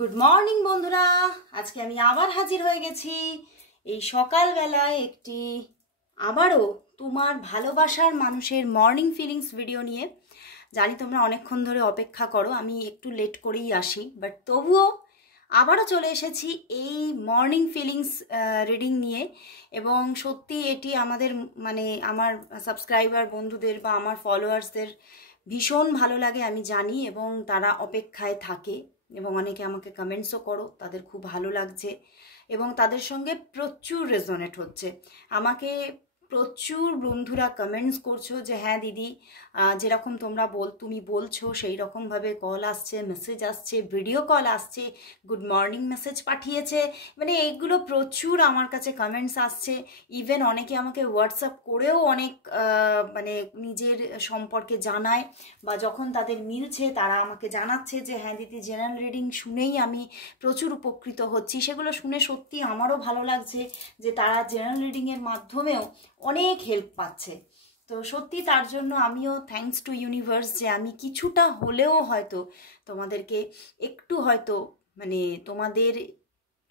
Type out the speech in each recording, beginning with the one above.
Good morning বন্ধুরা, আজকে আমি আবার হাজির হয়ে গেছি এই সকালবেলায় একটি আবারও তোমার ভালোবাসার মানুষের মর্নিং ফিলিংস ভিডিও নিয়ে। জানি তোমরা অনেকক্ষণ ধরে অপেক্ষা করো, আমি একটু লেট করেই আসি, বাট তবুও আবারও চলে এসেছি এই মর্নিং ফিলিংস রিডিং নিয়ে। এবং সত্যি এটি আমাদের আমার সাবস্ক্রাইবার বন্ধুদের বা আমার ফলোয়ার্সদের ভীষণ ভালো লাগে আমি জানি, এবং তারা অপেক্ষায় থাকে এবং অনেকে আমাকে কমেন্টসও করো তাদের খুব ভালো লাগছে এবং তাদের সঙ্গে প্রচুর রেজোনেট হচ্ছে। আমাকে প্রচুর বন্ধুরা কমেন্টস করছো যে হ্যাঁ দিদি, যেরকম তুমি বলছো সেই রকমভাবে কল আসছে, মেসেজ আসছে, ভিডিও কল আসছে, গুড মর্নিং মেসেজ পাঠিয়েছে, মানে এইগুলো প্রচুর আমার কাছে কমেন্টস আসছে। ইভেন অনেকে আমাকে হোয়াটসঅ্যাপ করেও অনেক নিজের সম্পর্কে জানায়, বা যখন তাদের মিলছে তারা আমাকে জানাচ্ছে যে হ্যাঁ দিদি জেনারেল রিডিং শুনেই আমি প্রচুর উপকৃত হচ্ছি। সেগুলো শুনে সত্যি আমারও ভালো লাগছে যে তারা জেনারেল রিডিংয়ের মাধ্যমেও অনেক হেল্প পাচ্ছে। তো সত্যি তার জন্য আমিও থ্যাঙ্কস টু ইউনিভার্স যে আমি কিছুটা হলেও হয়তো তোমাদেরকে একটু হয়তো তোমাদের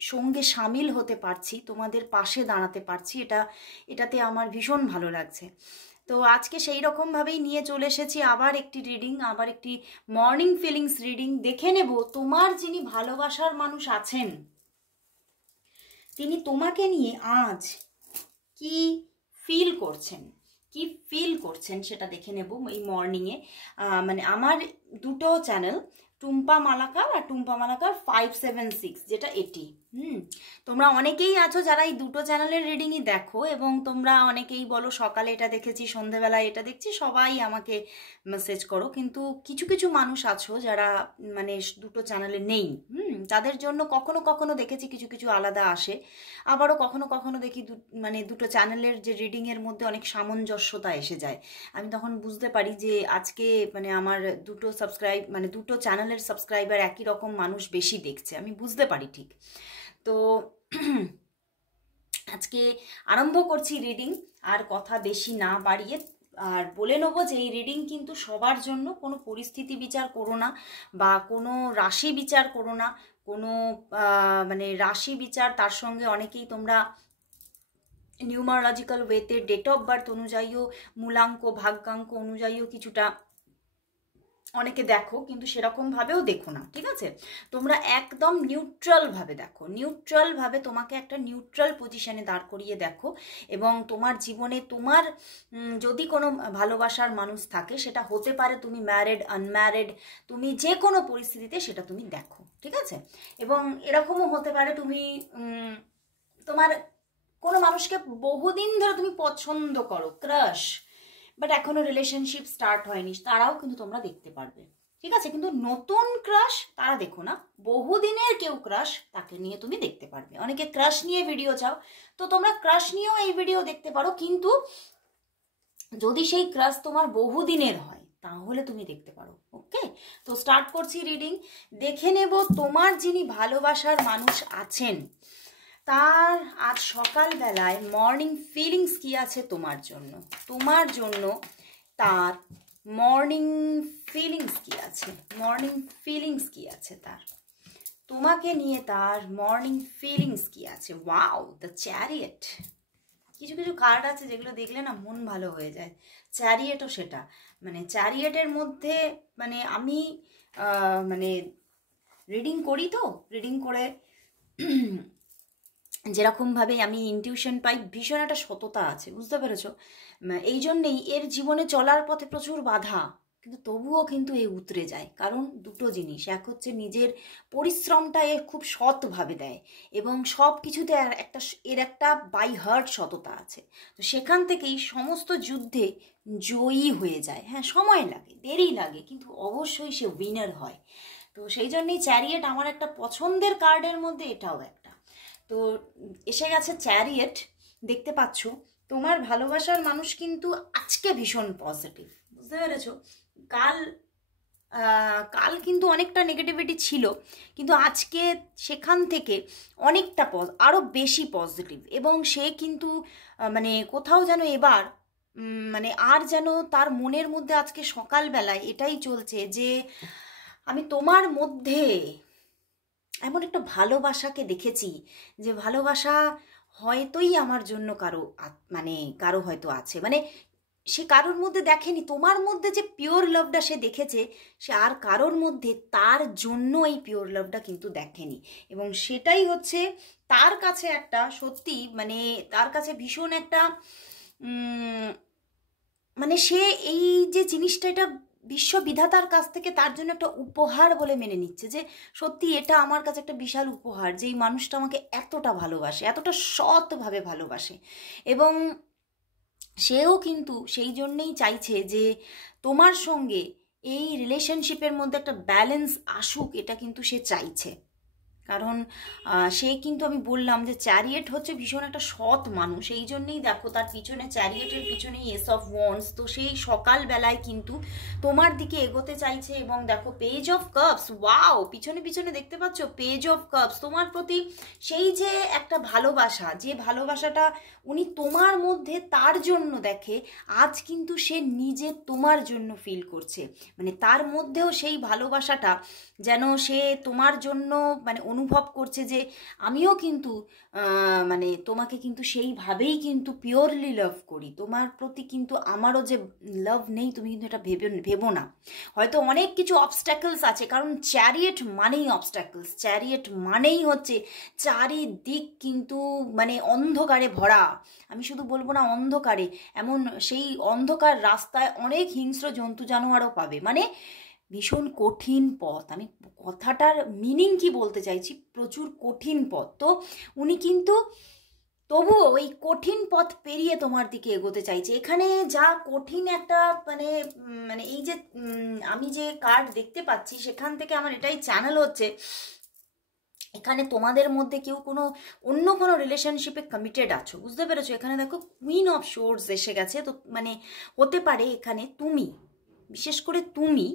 সঙ্গে সামিল হতে পারছি, তোমাদের পাশে দাঁড়াতে পারছি, এটাতে আমার ভীষণ ভালো লাগছে। তো আজকে সেই রকমভাবেই নিয়ে চলে এসেছি আবার একটি রিডিং, আবার একটি মর্নিং ফিলিংস রিডিং। দেখে নেব তোমার যিনি ভালোবাসার মানুষ আছেন তিনি তোমাকে নিয়ে আজ কি ফিল করছেন সেটা দেখে নেব এই মর্নিংয়ে। আমার দুটো চ্যানেল, টুম্পা মালাকার আর টুম্পা মালাকার 576, যেটা এটি। তোমরা অনেকেই আছো যারা এই দুটো চ্যানেলের রিডিংই দেখো, এবং তোমরা অনেকেই বলো সকালে এটা দেখেছি, সন্ধেবেলায় এটা দেখছি, সবাই আমাকে মেসেজ করো। কিন্তু কিছু কিছু মানুষ আছো যারা দুটো চ্যানেলে নেই, তাদের জন্য কখনো কখনো দেখেছি কিছু কিছু আলাদা আসে, আবারও কখনো কখনো দেখি দুটো চ্যানেলের যে রিডিংয়ের মধ্যে অনেক সামঞ্জস্যতা এসে যায়। আমি তখন বুঝতে পারি যে আজকে আমার দুটো চ্যানেলের সাবস্ক্রাইবার একই রকম মানুষ বেশি দেখছে, আমি বুঝতে পারি ঠিক। তো আজকে আরম্ভ করছি রিডিং, আর কথা বেশি না বাড়িয়ে আর বলে নেব যে এই রিডিং কিন্তু সবার জন্য। কোনো পরিস্থিতি বিচার করো না, বা কোনো রাশি বিচার করো না, কোনো রাশি বিচার তার সঙ্গে অনেকেই তোমরা নিউমারোলজিক্যাল ওয়েতে ডেট অফ বার্থ অনুযায়ীও, মূলাঙ্ক ভাগ্যাঙ্ক অনুযায়ীও কিছুটা অনেকে দেখো, কিন্তু সেরকমভাবেও দেখো না, ঠিক আছে? তোমরা একদম নিউট্রালভাবে দেখো, নিউট্রালভাবে তোমাকে একটা নিউট্রাল পজিশনে দাঁড় করিয়ে দেখো। এবং তোমার জীবনে তোমার যদি কোনো ভালোবাসার মানুষ থাকে, সেটা হতে পারে তুমি ম্যারিড, আনম্যারিড, তুমি যে কোনো পরিস্থিতিতে সেটা তুমি দেখো, ঠিক আছে? এবং এরকমও হতে পারে তুমি তোমার কোনো মানুষকে বহুদিন ধরে তুমি পছন্দ করো, ক্রাশ, বাট এখনো রিলেশনশিপ স্টার্ট হয়নি, তারাও কিন্তু তোমরা দেখতে পারবে, ঠিক আছে? কিন্তু নতুন ক্রাশ তারা দেখো না, বহুদিনের কেউ ক্রাশ তাকে নিয়ে তুমি দেখতে পারবে। অনেকে ক্রাশ নিয়ে ভিডিও চাও, তো তোমরা ক্রাশ নিয়েও এই ভিডিও দেখতে পারো, কিন্তু যদি সেই ক্রাশ তোমার বহুদিনের হয় তাহলে তুমি দেখতে পারো। ওকে, তো স্টার্ট করছি রিডিং। দেখে নেব তোমার যিনি ভালোবাসার মানুষ আছেন তার আজ সকালবেলায় মর্নিং ফিলিংস কি আছে তোমার জন্য। তোমার জন্য তার মর্নিং ফিলিংস কি আছে, মর্নিং ফিলিংস কি আছে তার, তোমাকে নিয়ে তার মর্নিং ফিলিংস কি আছে। Wow, the chariot. কিছু কিছু কার্ড আছে যেগুলো দেখলে না মন ভালো হয়ে যায়, চ্যারিয়েটও সেটা। চ্যারিয়েটের মধ্যে আমি রিডিং করি, তো রিডিং করে যেরকমভাবে আমি ইনটিউশন পাই, ভীষণ একটা সততা আছে, বুঝতে পেরেছ? এই জন্যেই এর জীবনে চলার পথে প্রচুর বাধা, কিন্তু তবুও কিন্তু এ উতরে যায়। কারণ দুটো জিনিস, এক হচ্ছে নিজের পরিশ্রমটা এ খুব সৎভাবে দেয়, এবং সব কিছুতে এর একটা বাই হার্ট সততা আছে। তো সেখান থেকেই সমস্ত যুদ্ধে জয়ী হয়ে যায়। হ্যাঁ, সময় লাগে, দেরি লাগে, কিন্তু অবশ্যই সে উইনার হয়। তো সেই জন্যই চ্যারিয়েট আমার একটা পছন্দের কার্ডের মধ্যে এটাও একটা। তো এসে গেছে চ্যারিয়েট, দেখতে পাচ্ছ তোমার ভালোবাসার মানুষ কিন্তু আজকে ভীষণ পজিটিভ, বুঝতে পেরেছ? কাল কিন্তু অনেকটা নেগেটিভিটি ছিল, কিন্তু আজকে সেখান থেকে অনেকটা আরও বেশি পজিটিভ। এবং সে কিন্তু কোথাও যেন এবার আর যেন তার মনের মধ্যে আজকে সকালবেলায় এটাই চলছে যে আমি তোমার মধ্যে এমন একটা ভালোবাসাকে দেখেছি যে ভালোবাসা হয়তোই আমার জন্য মানে কারো হয়তো আছে, মানে সে কারোর মধ্যে দেখেনি, তোমার মধ্যে যে পিওর লাভটা সে দেখেছে, সে আর কারোর মধ্যে তার জন্য এই পিওর লাভটা কিন্তু দেখেনি। এবং সেটাই হচ্ছে তার কাছে একটা সত্যি, মানে তার কাছে ভীষণ একটা মানে সে এই যে জিনিসটা, এটা বিশ্ববিধাতার কাছ থেকে তার জন্য একটা উপহার বলে মেনে নিচ্ছে, যে সত্যি এটা আমার কাছে একটা বিশাল উপহার, যে এই মানুষটা আমাকে এতটা ভালোবাসে, এতটা সৎভাবে ভালোবাসে। এবং সেও কিন্তু সেই জন্যেই চাইছে যে তোমার সঙ্গে এই রিলেশনশিপের মধ্যে একটা ব্যালেন্স আসুক, এটা কিন্তু সে চাইছে। কারণ সে কিন্তু, আমি বললাম যে চ্যারিয়েট হচ্ছে ভীষণ একটা সৎ মানুষ, এই জন্যেই দেখো তার পিছনে, চ্যারিয়েটের পিছনেই এস অফ ওয়ান্ডস। তো সেই সকালবেলায় কিন্তু তোমার দিকে এগোতে চাইছে। এবং দেখো পেজ অফ কাপস, ওয়াও, পিছনে পিছনে দেখতে পাচ্ছ পেজ অফ কাপস, তোমার প্রতি সেই যে একটা ভালোবাসা, যে ভালোবাসাটা উনি তোমার মধ্যে তার জন্য দেখে, আজ কিন্তু সে নিজে তোমার জন্য ফিল করছে। মানে তার মধ্যেও সেই ভালোবাসাটা যেন সে তোমার জন্য মানে অনুভব করছে, যে আমিও কিন্তু মানে তোমাকে কিন্তু সেইভাবেই কিন্তু পিওরলি লাভ করি, তোমার প্রতি কিন্তু আমারও যে লাভ নেই তুমি কিন্তু এটা ভেবো না। হয়তো অনেক কিছু অবস্ট্যাকলস আছে, কারণ চ্যারিয়েট মানেই অবস্ট্যাকলস, চ্যারিয়েট মানেই হচ্ছে চারিদিক কিন্তু মানে অন্ধকারে ভরা। আমি শুধু বলবো না অন্ধকারে, এমন সেই অন্ধকার রাস্তায় অনেক হিংস্র জন্তু জানোয়ারও পাবে, মানে ভীষণ কঠিন পথ। আমি কথাটার মিনিং কি বলতে চাইছি, প্রচুর কঠিন পথ। তো উনি কিন্তু তবুও ওই কঠিন পথ পেরিয়ে তোমার দিকে এগোতে চাইছে। এখানে যা কঠিন একটা মানে মানে এই যে আমি যে কার্ড দেখতে পাচ্ছি, সেখান থেকে আমার এটাই চ্যানেল হচ্ছে, এখানে তোমাদের মধ্যে কেউ কোনো অন্য কোনো রিলেশনশিপে কমিটেড আছো, বুঝতে পেরেছো? এখানে দেখো কুইন অফ সোর্স এসে গেছে। তো মানে হতে পারে এখানে তুমি, বিশেষ করে তুমি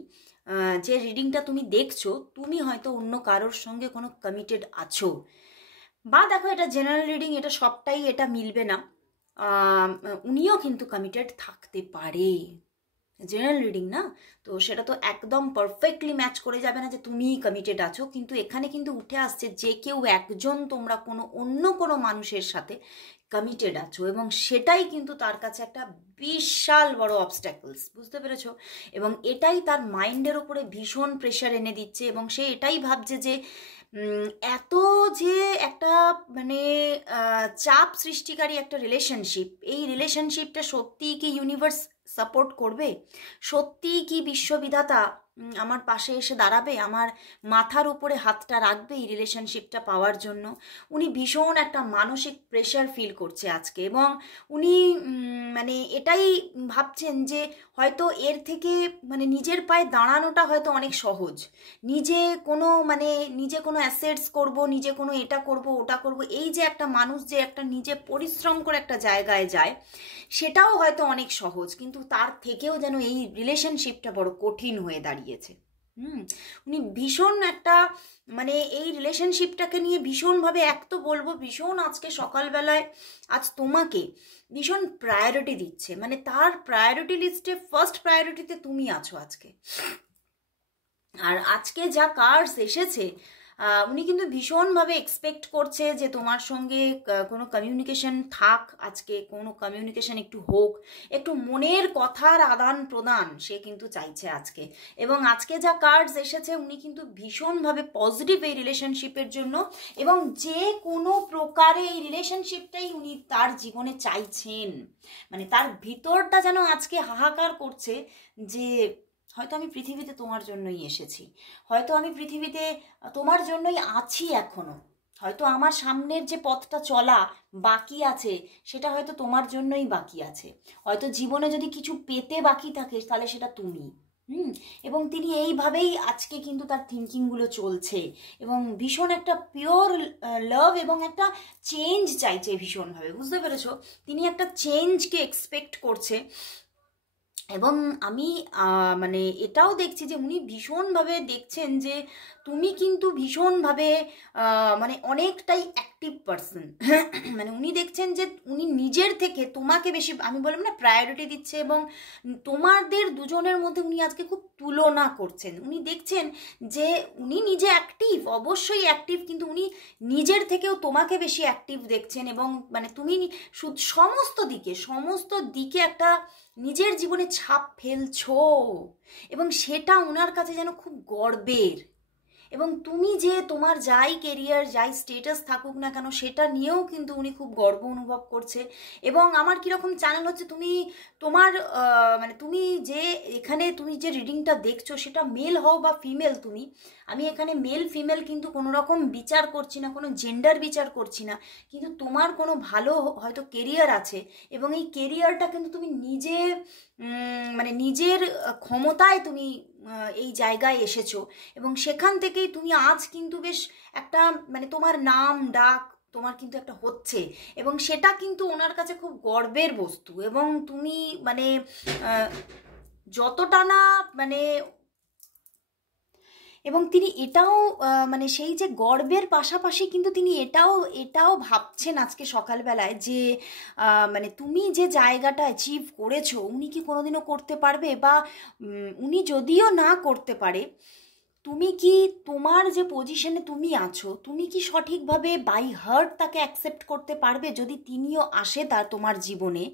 যে রিডিংটা তুমি দেখছো, তুমি হয়তো অন্য কারোর সঙ্গে কোনো কমিটেড আছো। বা দেখো এটা জেনারেল রিডিং, এটা সবটাই এটা মিলবে না, উনিও কিন্তু কমিটেড থাকতে পারে। জেনারেল রিডিং না, তো সেটা তো একদম পারফেক্টলি ম্যাচ করে যাবে না যে তুমিই কমিটেড আছো। কিন্তু এখানে কিন্তু উঠে আসছে যে কেউ একজন তোমরা কোনো অন্য কোনো মানুষের সাথে কমিটেড আছো, এবং সেটাই কিন্তু তার কাছে একটা বিশাল বড় অবস্ট্যাকলস, বুঝতে পেরেছো? এবং এটাই তার মাইন্ডের ওপরে ভীষণ প্রেশার এনে দিচ্ছে, এবং সে এটাই ভাবছে যে এত যে একটা মানে চাপ সৃষ্টিকারী একটা রিলেশনশিপ, এই রিলেশনশিপটা সত্যিই কি ইউনিভার্স সাপোর্ট করবে? সত্যিই কি বিশ্ববিধাতা আমার পাশে এসে দাঁড়াবে, আমার মাথার উপরে হাতটা রাখবে এই রিলেশনশিপটা পাওয়ার জন্য? উনি ভীষণ একটা মানসিক প্রেশার ফিল করছে আজকে, এবং উনি মানে এটাই ভাবছেন যে হয়তো এর থেকে মানে নিজের পায়ে দাঁড়ানোটা হয়তো অনেক সহজ, নিজে কোনো অ্যাসেটস করব, নিজে কোনো এটা করব ওটা করব, এই যে একটা মানুষ যে একটা নিজে পরিশ্রম করে একটা জায়গায় যায়, সেটাও হয়তো অনেক সহজ, কিন্তু তার থেকেও যেন এই রিলেশনশিপটা বড় কঠিন হয়ে দাঁড়িয়েছে। উনি ভীষণ একটা মানে এই রিলেশনশিপটাকে নিয়ে ভীষণভাবে, এক তো বলবো ভীষণ আজকে সকালবেলায় আজ তোমাকে ভীষণ প্রায়োরিটি দিচ্ছে, মানে তার প্রায়োরিটি লিস্টে ফার্স্ট প্রায়োরিটিতে তুমি আছো আজকে। আর আজকে যা কার্ডস এসেছে, উনি কিন্তু ভীষণভাবে এক্সপেক্ট করছে যে তোমার সঙ্গে কোনো কমিউনিকেশন থাক, আজকে কোনো কমিউনিকেশন একটু হোক, একটু মনের কথার আদান প্রদান সে কিন্তু চাইছে আজকে। এবং আজকে যা কার্ডস এসেছে, উনি কিন্তু ভীষণভাবে পজিটিভ এই রিলেশনশিপের জন্য, এবং যে কোনো প্রকারে এই রিলেশনশিপটাই উনি তার জীবনে চাইছেন। মানে তার ভিতরটা যেন আজকে হাহাকার করছে যে হয়তো আমি পৃথিবীতে তোমার জন্যই এসেছি, হয়তো আমি পৃথিবীতে তোমার জন্যই আছি এখনো, হয়তো আমার সামনের যে পথটা চলা বাকি আছে সেটা হয়তো তোমার জন্যই বাকি আছে, হয়তো জীবনে যদি কিছু পেতে বাকি থাকে তাহলে সেটা তুমি। এবং তিনি এইভাবেই আজকে কিন্তু তার থিঙ্কিংগুলো চলছে, এবং ভীষণ একটা পিওর লাভ এবং একটা চেঞ্জ চাইছে ভীষণভাবে, বুঝতে পেরেছো? তিনি একটা চেঞ্জকে এক্সপেক্ট করছে, এবং আমি মানে এটাও দেখছি যে উনি ভীষণভাবে দেখছেন যে তুমি কিন্তু ভীষণভাবে মানে অনেকটাই অ্যাক্টিভ পারসন। মানে উনি দেখছেন যে উনি নিজের থেকে তোমাকে বেশি, আমি বললাম না, প্রায়োরিটি দিচ্ছে, এবং তোমাদের দুজনের মধ্যে উনি আজকে খুব তুলনা করছেন। উনি দেখছেন যে উনি নিজে অ্যাক্টিভ, অবশ্যই অ্যাক্টিভ, কিন্তু উনি নিজের থেকেও তোমাকে বেশি অ্যাক্টিভ দেখছেন, এবং মানে তুমি সমস্ত দিকে একটা নিজের জীবনে ছাপ ফেলছো, এবং সেটা ওনার কাছে যেন খুব গর্বের। এবং তুমি যে তোমার যাই কেরিয়ার যাই স্টেটাস থাকুক না কেন সেটা নিয়েও কিন্তু উনি খুব গর্ব অনুভব করছে। এবং আমার কীরকম চ্যানেল হচ্ছে, তুমি তোমার মানে তুমি যে এখানে তুমি যে রিডিংটা দেখছো সেটা মেল হও বা ফিমেল, তুমি, আমি এখানে মেল ফিমেল কিন্তু কোনো রকম বিচার করছি না, কোনো জেন্ডার বিচার করছি না, কিন্তু তোমার কোনো ভালো হয়তো কেরিয়ার আছে, এবং এই কেরিয়ারটা কিন্তু তুমি নিজে মানে নিজের ক্ষমতায় তুমি এই জায়গায় এসেছো, এবং সেখান থেকেই তুমি আজ কিন্তু বেশ একটা মানে তোমার নাম ডাক তোমার কিন্তু একটা হচ্ছে, এবং সেটা কিন্তু ওনার কাছে খুব গর্বের বস্তু। এবং তুমি মানে যতটা না মানে, এবং তিনি এটাও মানে সেই যে গর্বের পাশাপাশি কিন্তু তিনি এটাও ভাবছেন আজকে সকালবেলায় যে মানে তুমি যে জায়গাটা অ্যাচিভ করেছো উনি কি কোনোদিনও করতে পারবে, বা উনি যদিও না করতে পারে, তুমি কি তোমার যে পজিশনে তুমি আছো তুমি কি সঠিকভাবে বাই হার্ট তাকে অ্যাকসেপ্ট করতে পারবে? যদি তিনিও আসে তোমার জীবনে,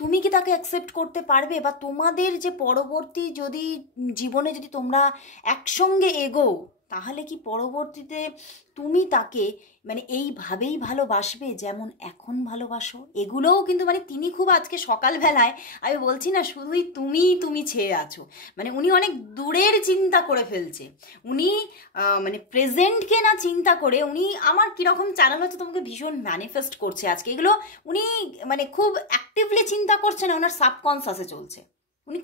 তুমি কি তাকে অ্যাকসেপ্ট করতে পারবে? বা তোমাদের যে পরবর্তী যদি জীবনে যদি তোমরা একসঙ্গে এগোও, তাহলে কি পরবর্তীতে তুমি তাকে মানে এইভাবেই ভালোবাসবে যেমন এখন ভালোবাসো? এগুলোও কিন্তু মানে তিনি খুব আজকে সকালবেলায়, আমি বলছি না শুধুই তুমি ছেয়ে আছো, মানে উনি অনেক দূরের চিন্তা করে ফেলছে। উনি মানে প্রেজেন্টকে না চিন্তা করে উনি, আমার কীরকম চ্যানেল হচ্ছে তোমাকে ভীষণ ম্যানিফেস্ট করছে আজকে, এগুলো উনি মানে খুব অ্যাক্টিভলি চিন্তা করছে না, ওনার সাবকনসাসে চলছে। উনি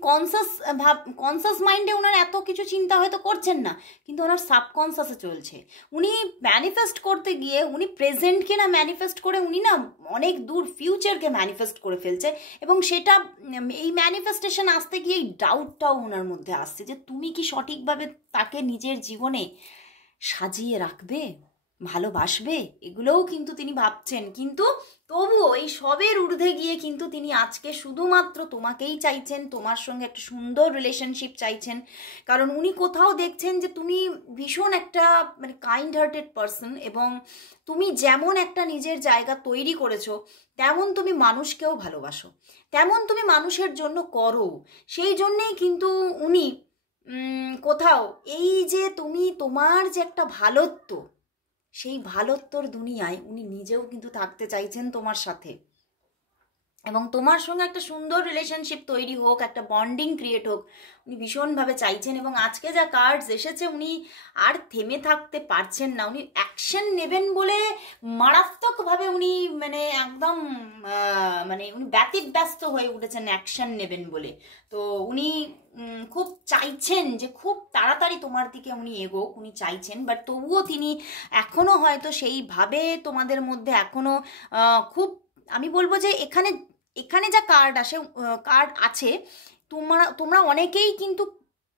কনসাস মাইন্ডে ওনার এত কিছু চিন্তা হয়তো করছেন না, কিন্তু ওনার সাবকনসাসে চলছে। উনি ম্যানিফেস্ট করতে গিয়ে উনি প্রেজেন্টকে না ম্যানিফেস্ট করে উনি না অনেক দূর ফিউচারকে ম্যানিফেস্ট করে ফেলছে, এবং সেটা এই ম্যানিফেস্টেশন আসতে গিয়ে এই ডাউটটাও ওনার মধ্যে আসছে যে তুমি কি সঠিকভাবে তাকে নিজের জীবনে সাজিয়ে রাখবে, ভালোবাসবে, এগুলোও কিন্তু তিনি ভাবছেন। কিন্তু তবুও এই সবের ঊর্ধ্বে গিয়ে কিন্তু তিনি আজকে শুধুমাত্র তোমাকেই চাইছেন, তোমার সঙ্গে একটা সুন্দর রিলেশনশিপ চাইছেন, কারণ উনি কোথাও দেখছেন যে তুমি ভীষণ একটা মানে কাইন্ড হার্টেড পারসন, এবং তুমি যেমন একটা নিজের জায়গা তৈরি করেছো তেমন তুমি মানুষকেও ভালোবাসো, তেমন তুমি মানুষের জন্য করো। সেই জন্যেই কিন্তু উনি কোথাও এই যে তুমি তোমার যে একটা ভালোত্ব, সেই ভালোত্বর দুনিয়ায় উনি নিজেও কিন্তু থাকতে চাইছেন তোমার সাথে, এবং তোমার সঙ্গে একটা সুন্দর রিলেশনশিপ তৈরি হোক, একটা বন্ডিং ক্রিয়েট হোক, উনি ভীষণভাবে চাইছেন। এবং আজকে যা কার্ডস এসেছে উনি আর থেমে থাকতে পারছেন না, উনি অ্যাকশন নেবেন বলে মারাত্মকভাবে উনি মানে একদম মানে উনি ব্যতিব্যস্ত হয়ে উঠেছেন অ্যাকশন নেবেন বলে। তো উনি খুব চাইছেন যে খুব তাড়াতাড়ি তোমার দিকে উনি এগোক, উনি চাইছেন, বাট তবুও তিনি এখনও হয়তো সেইভাবে তোমাদের মধ্যে এখনও খুব, আমি বলবো যে এখানে যা কার্ড আছে, তোমরা অনেকেই কিন্তু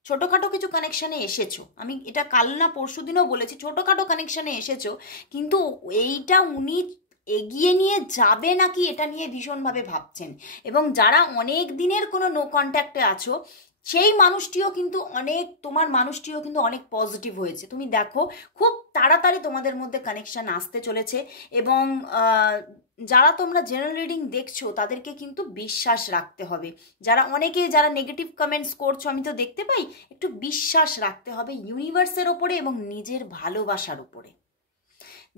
ছোটোখাটো কিছু কানেকশানে এসেছো, আমি এটা কাল না পরশু দিনও বলেছি, ছোটোখাটো কানেকশানে এসেছো, কিন্তু এইটা উনি এগিয়ে নিয়ে যাবে নাকি এটা নিয়ে ভীষণভাবে ভাবছেন। এবং যারা অনেক দিনের কোনো নো কন্ট্যাক্টে আছো, সেই মানুষটিও কিন্তু তোমার মানুষটিও কিন্তু অনেক পজিটিভ হয়েছে, তুমি দেখো খুব তাড়াতাড়ি তোমাদের মধ্যে কানেকশান আসতে চলেছে। এবং যারা তোমরা জেনারেল রিডিং দেখছো তাদেরকে কিন্তু বিশ্বাস রাখতে হবে, যারা নেগেটিভ কমেন্টস করছো আমি তো দেখতে পাই, একটু বিশ্বাস রাখতে হবে ইউনিভার্সের ওপরে এবং নিজের ভালোবাসার উপরে।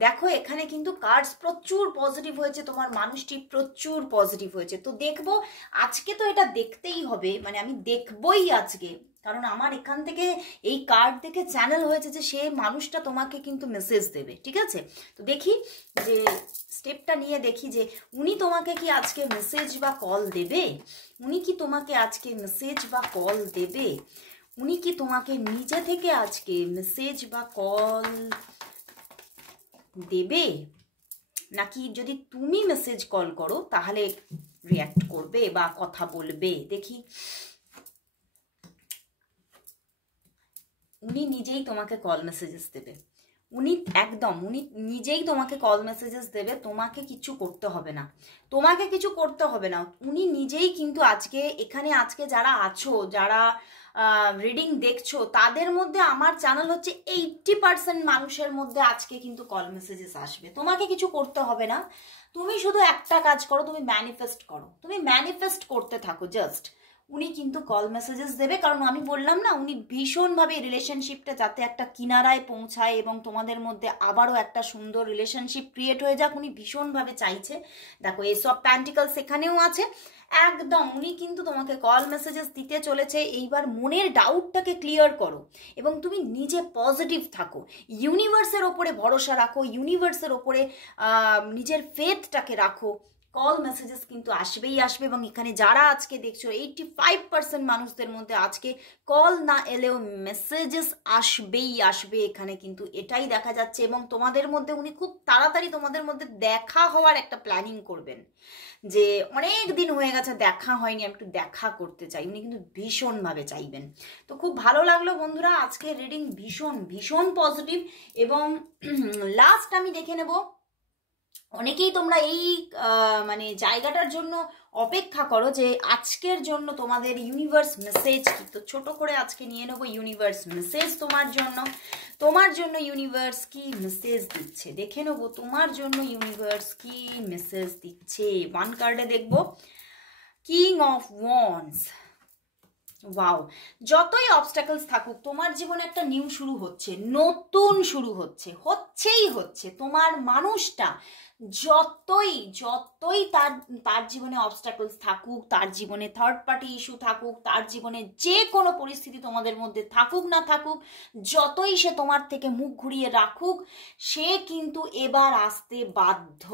দেখো এখানে কিন্তু কার্ডস প্রচুর পজিটিভ হয়েছে, তোমার মানুষটি প্রচুর পজিটিভ হয়েছে। তো দেখবো আজকে, তো এটা দেখতেই হবে, মানে আমি দেখবই আজকে, কারণ আমার এখান থেকে এই কার্ড দেখে চ্যানেল হয়েছে যে সে মানুষটা তোমাকে কিন্তু মেসেজ দেবে, ঠিক আছে? তো দেখি যে স্টেপটা নিয়ে দেখি যে উনি তোমাকে কি আজকে মেসেজ বা কল দেবে, উনি কি তোমাকে আজকে মেসেজ বা কল দেবে, উনি কি তোমাকে নিজে থেকে আজকে মেসেজ বা কল দেবে, নাকি যদি তুমি মেসেজ কল করো তাহলে রিঅ্যাক্ট করবে বা কথা বলবে। দেখি উনি নিজেই তোমাকে কল মেসেজেস দেবে, উনি নিজেই তোমাকে কল মেসেজেস দেবে, তোমাকে কিছু করতে হবে না, তোমাকে কিছু করতে হবে না, উনি নিজেই কিন্তু আজকে এখানে আজকে যারা আছো, যারা রিডিং দেখছো, তাদের মধ্যে আমার চ্যানেল হচ্ছে 80% মানুষের মধ্যে আজকে কিন্তু কল মেসেজেস আসবে, তোমাকে কিছু করতে হবে না। তুমি শুধু একটা কাজ করো, তুমি ম্যানিফেস্ট করো, তুমি ম্যানিফেস্ট করতে থাকো জাস্ট, উনি কিন্তু কল মেসেজেস দেবে। কারণ আমি বললাম না, উনি ভীষণভাবে রিলেশনশিপটা যাতে একটা কিনারায় পৌঁছায় এবং তোমাদের মধ্যে আবারও একটা সুন্দর রিলেশনশিপ ক্রিয়েট হয়ে যাক, উনি ভীষণভাবে চাইছে। দেখো এস অফ প্যান্টিকলস এখানেও আছে, একদম উনি কিন্তু তোমাকে কল মেসেজেস দিতে চলেছে। এইবার মনের ডাউটটাকে ক্লিয়ার করো এবং তুমি নিজে পজিটিভ থাকো, ইউনিভার্সের ওপরে ভরসা রাখো, ইউনিভার্সের ওপরে নিজের ফেথটাকে রাখো। কল মেসেজেস কিন্তু আসবেই আসবে। এবং এখানে যারা আজকে দেখছো 85% মানুষদের মধ্যে আজকে কল না এলেও মেসেজেস আসবেই আসবে, এখানে কিন্তু এটাই দেখা যাচ্ছে। এবং তোমাদের মধ্যে উনি খুব তাড়াতাড়ি তোমাদের মধ্যে দেখা হওয়ার একটা প্ল্যানিং করবেন, যে অনেক দিন হয়ে গেছে দেখা হয়নি, আমি একটু দেখা করতে চাই, উনি কিন্তু ভীষণভাবে চাইবেন। তো খুব ভালো লাগলো বন্ধুরা, আজকে রিডিং ভীষণ ভীষণ পজিটিভ। এবং লাস্ট আমি দেখে নেব, অনেকেই তোমরা এই মানে জায়গাটার জন্য অপেক্ষা করো যে আজকের জন্য তোমাদের ইউনিভার্স মেসেজ কি। তো ছোট করে আজকে নিয়ে নেবো ইউনিভার্স মেসেজ তোমার জন্য ইউনিভার্স কি মেসেজ দিচ্ছে, দেখে নেবো তোমার জন্য ইউনিভার্স কি মেসেজ দিচ্ছে। ওয়ান কার্ডে দেখবো কিং অফ ওয়ান্ডস। ওয়াও, যতই অবস্টাকলস থাকুক তোমার জীবনে একটা নিউ শুরু হচ্ছে, নতুন শুরু হচ্ছেই হচ্ছে। তোমার মানুষটা যতই তার জীবনে অবস্টাকলস থাকুক, তার জীবনে থার্ড পার্টি ইস্যু থাকুক, তার জীবনে যে কোনো পরিস্থিতি তোমাদের মধ্যে থাকুক না থাকুক, যতই সে তোমার থেকে মুখ ঘুরিয়ে রাখুক, সে কিন্তু এবার আসতে বাধ্য।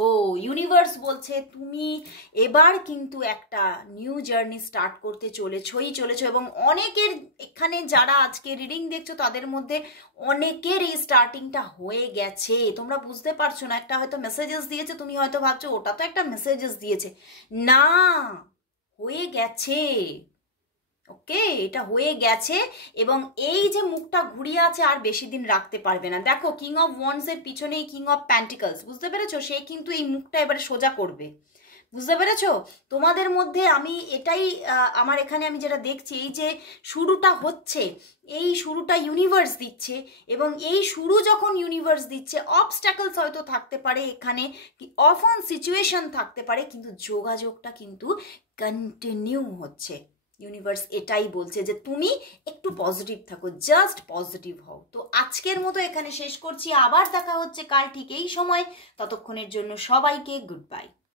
ইউনিভার্স বলছে তুমি এবার কিন্তু একটা নিউ জার্নি স্টার্ট করতে চলেছো। এবং অনেকের এখানে যারা আজকে রিডিং দেখছো তাদের মধ্যে অনেকের এই স্টার্টিংটা হয়ে গেছে। তোমরা বুঝতে পারছো না, একটা হয়তো মেসেজেস দিয়েছে, তুমি হয়তো ভাবছো ওটা তো একটা মেসেজেস দিয়েছে, না, হয়ে গেছে। ওকে, এটা হয়ে গেছে। এবং এই যে মুখটা ঘুরিয়ে আছে আর বেশি দিন রাখতে পারবে না। দেখো কিং অফ ওয়ান্ডস এর পিছনেই কিং অফ প্যান্টিকলস, বুঝতে পেরেছো? সে কিন্তু এই মুখটা এবারে সোজা করবে, বুঝতে পেরেছো? তোমাদের মধ্যে আমি এটাই আমার এখানে আমি যেটা দেখছি, এই যে শুরুটা হচ্ছে, এই শুরুটা ইউনিভার্স দিচ্ছে। এবং এই শুরু যখন ইউনিভার্স দিচ্ছে, অবস্ট্যাকলস হয়তো থাকতে পারে এখানে, অফ অন সিচুয়েশন থাকতে পারে, কিন্তু যোগাযোগটা কিন্তু কন্টিনিউ হচ্ছে। ইউনিভার্স এটাই বলছে যে তুমি একটু পজিটিভ থাকো, জাস্ট পজিটিভ হও। তো আজকের মতো এখানে শেষ করছি, আবার দেখা হচ্ছে কাল ঠিক এই সময়। ততক্ষণের জন্য সবাইকে গুড বাই।